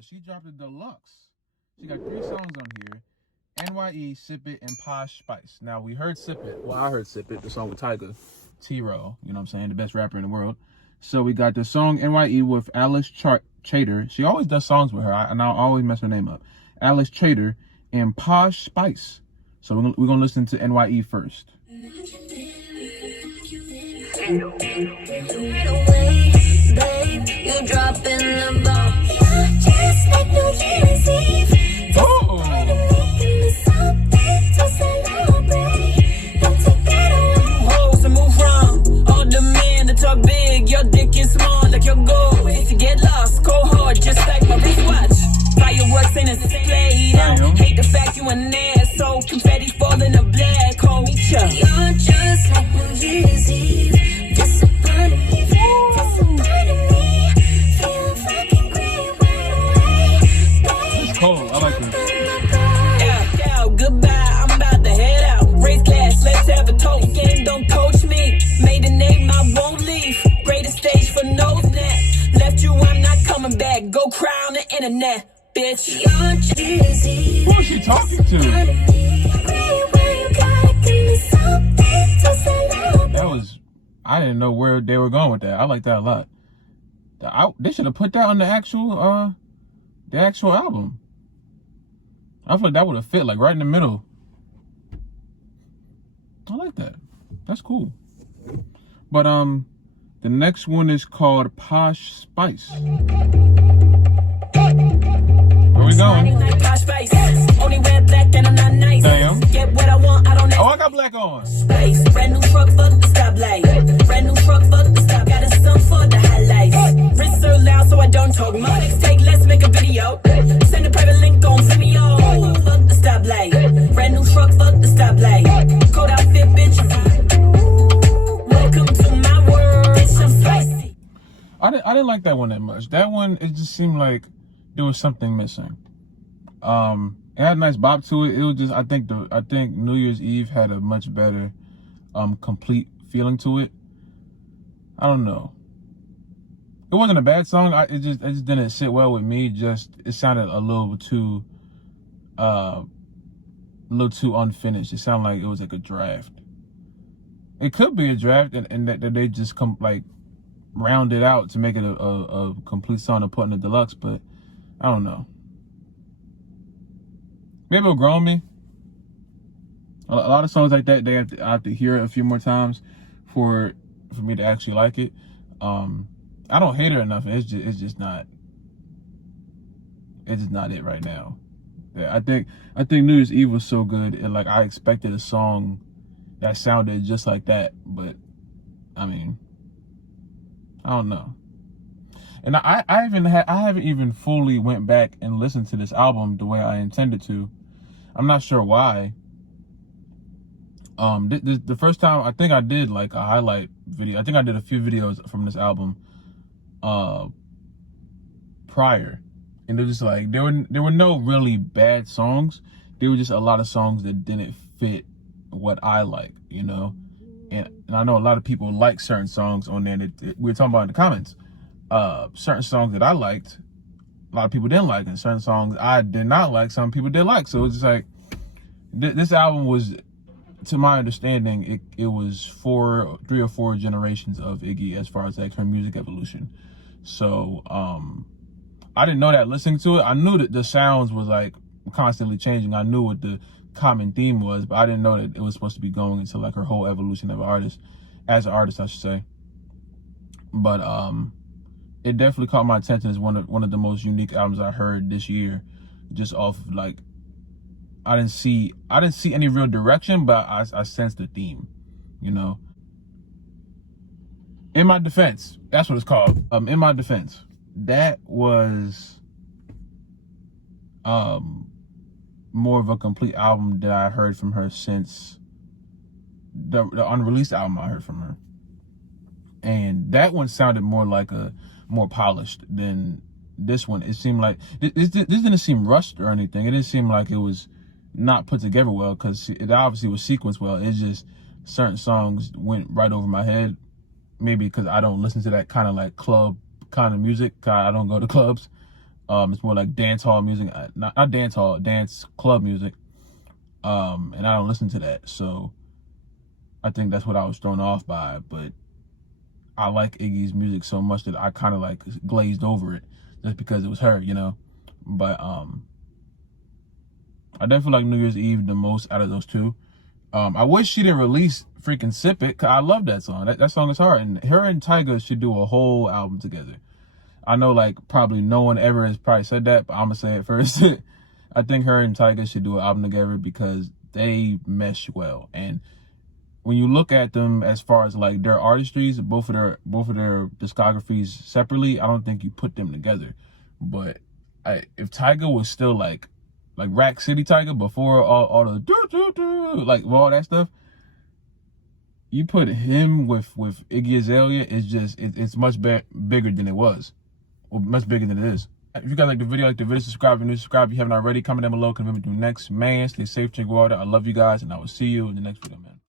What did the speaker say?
She dropped a deluxe. She got 3 songs on here: NYE, Sip It, and Posh Spice. Now we heard Sip It. Well, I heard Sip It, the song with Tyga, T-Row. You know what I'm saying? The best rapper in the world. So we got the song NYE with Alice Chater. She always does songs with her, and I always mess her name up. Alice Chater and Posh Spice. So we're gonna listen to NYE first. Talk big, your dick is small like your goal. If you get lost, go hard, just like my wristwatch. Fireworks in a display. Hate the fact you an asshole. Confetti fall in a black hole. You're just like New Year's Eve. Disappointed me, disappointed me. Feel fucking great right away. It's cold. I like this. Yeah, goodbye. I'm about to head out. Raise glass, let's have a toast. Game don't coach me. Made a name, I won't leave. Greatest stage for no net. Left you, I'm not coming back. Go cry on the internet, bitch. Who is she talking to? That was, I didn't know where they were going with that. I like that a lot. They should have put that on the actual album. I feel like that would have fit like right in the middle. I like that. That's cool. But the next one is called Posh Spice. Where we going? Only wear black and I'm not nice. Damn. Get what I want, I don't Oh, I got black on. Space. Brand new truck, fuck the stoplight. Brand new truck, fuck the stop. Got a song for the highlights. Wrist so loud so I don't talk much. Take less, make a video. Send a private link on Vimeo. Fuck the stoplight. Brand new truck, fuck the stoplight. Cold outfit, bitch. Welcome to my world. Bitch, I'm spicy. I didn't like that one that much. That one, it just seemed like there was something missing. It had a nice bop to it. It was just, I think New Year's Eve had a much better complete feeling to it. I don't know. It wasn't a bad song. It just didn't sit well with me. It sounded a little too unfinished. It sounded like it was like a draft. It could be a draft, and that they just round it out to make it a complete song to put in the deluxe, but I don't know. Maybe it'll grow on me. A lot of songs like that, I have to hear it a few more times for me to actually like it. I don't hate it enough. It's just not it right now. Yeah, I think New Year's Eve was so good, and like I expected a song that sounded just like that, but I mean, I don't know. And I haven't even fully went back and listened to this album the way I intended to. I'm not sure why. The first time I think I did like a highlight video. I think I did a few videos from this album prior, and they're just like there were no really bad songs. There were just a lot of songs that didn't fit what I like, you know. And I know a lot of people like certain songs on there that we were talking about in the comments. Certain songs that I liked, a lot of people didn't like, and certain songs I did not like, some people did like. So it's just like this album was, to my understanding, it was 3 or 4 generations of Iggy as far as like her music evolution. So I didn't know that listening to it. I knew that the sounds was like constantly changing. I knew what the common theme was, but I didn't know that it was supposed to be going into like her whole evolution of as an artist, I should say. But it definitely caught my attention as one of the most unique albums I heard this year, just off of like I didn't see any real direction, but I sensed the theme, you know. In my defense, that's what it's called. In my defense, that was more of a complete album that I heard from her since the unreleased album I heard from her. And that one sounded more polished than this one. It seemed like this didn't seem rushed or anything. It didn't seem like it was not put together well, because it obviously was sequenced well. It's just certain songs went right over my head, maybe because I don't listen to that kind of like club kind of music. I don't go to clubs. It's more like dance hall music, not dance hall, dance club music. And I don't listen to that, so I think that's what I was thrown off by. But I like Iggy's music so much that I kind of like glazed over it just because it was her, you know. But I definitely like New Year's Eve the most out of those two. I wish she didn't release freaking Sip It, cause I love that song. That song is hard, and her and Tyga should do a whole album together. I know, like, probably no one ever has probably said that, but I'm gonna say it first. I think her and Tyga should do an album together because they mesh well. And when you look at them as far as like their artistries, both of their discographies separately, I don't think you put them together. But if Tyga was still like Rack City Tyga before all the like all that stuff, you put him with Iggy Azalea, it's much bigger than it was, or much bigger than it is. If you guys like the video, subscribe. If you're new, subscribe. If you haven't already, comment down below. Comment to next. Man, stay safe, drink water. I love you guys, and I will see you in the next video, man.